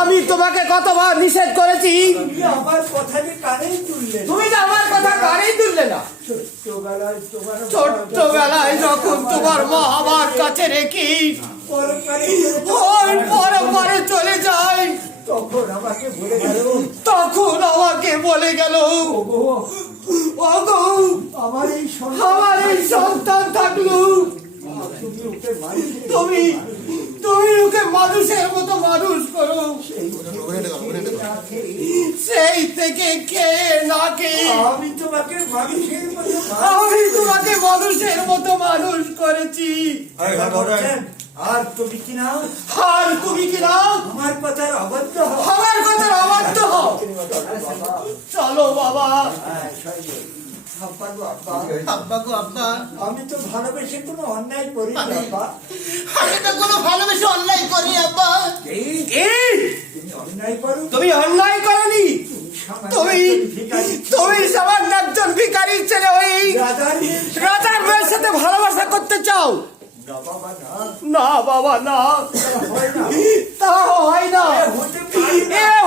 আমি তোমাকে কতবার নিষেধ করেছি, তুমি তো আমার কথা কানেই তুললে না। ছোট্টবেলায় যখন তোমার মা আমার কাছে রেখে পরে চলে যায়, তখন আমাকে বলে গেল, ওগো আমার এই সন্তান থাকলো তুমি ওকে মানুষের মতো মানুষ করো। সেই থেকে কে না কে আমি তোমাকে মানুষের মতো মানুষ করেছি। আর তুমি কিনা আমার কথার অবাধ্য হও। চলো বাবা। আমি তো ভালোবেসে কোনো অন্যায় করি না আব্বা। তুমি অন্যায় করনি। তুমি সামান্য একজন ভিখারির ছেলে ওই রাজার মেয়ের সাথে ভালোবাসা করতে চাও? না বাবা না, তা হয় না,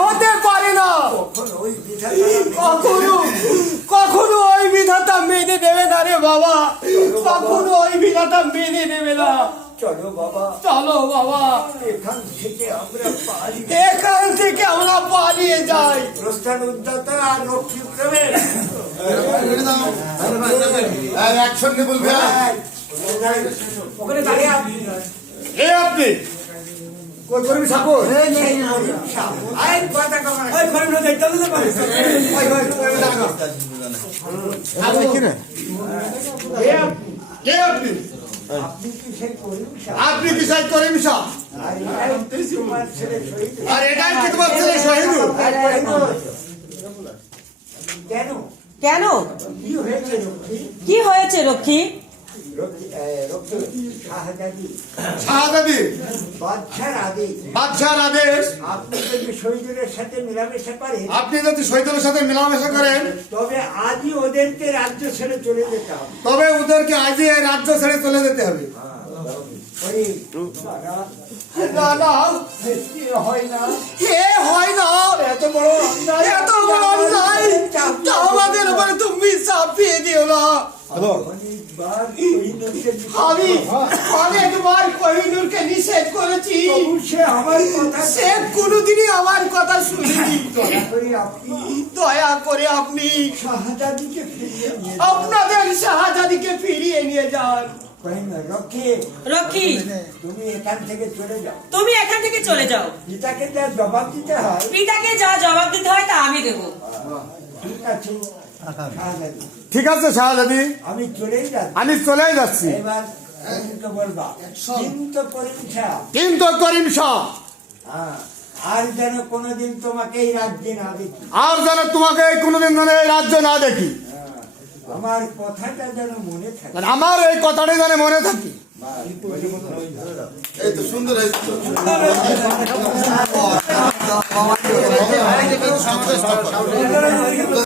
হতে পারে না। কখনো ওই বিধাতা মেনে নেবে না রে বাবা, কখনো ওই বিধাতা মেনে নেবে না। চলো বাবা, এখান থেকে আমরা পালিয়ে যাই। একসঙ্গে বলবে আপনি কই করবি সাপোর্ট আপনি কি সাইড করেন? আর এটাই কি তোমার ছেলে শহীদুল? কেন কি হয়েছে রক্ষী? শাহজাদি বাদশার আদেশ, আপনি যদি শহীদুলের সাথে মেলামেশা করেন, তবে আজই ওদেরকে রাজ্য ছেড়ে চলে যেতে হবে। এত বড় অন্যায় আমাদের উপরে তুমি চাপিয়ে দিও না। আমি একবার কোহিনূরকে নিষেধ করেছি, সে কোনোদিনই আমার কথা শুনেনি। দয়া করে আপনি আপনাদের শাহজাদিকে ফিরিয়ে নিয়ে যান। রক্ষী, তুমি এখান থেকে চলে যাও। পিতাকে যা জবাব দিতে হয় তা আমি দেবো। ঠিক আছে শাহজাদি, আমি চলেই যাচ্ছি। এবার বলবা কিন্তু করিম শাহ, আর যেন কোনোদিন তোমাকে এই রাজ্যে না দেখি, আমার কথাটা যেন মনে থাকে, আমার এই কথাটা যেন মনে থাকে। এই তো সুন্দর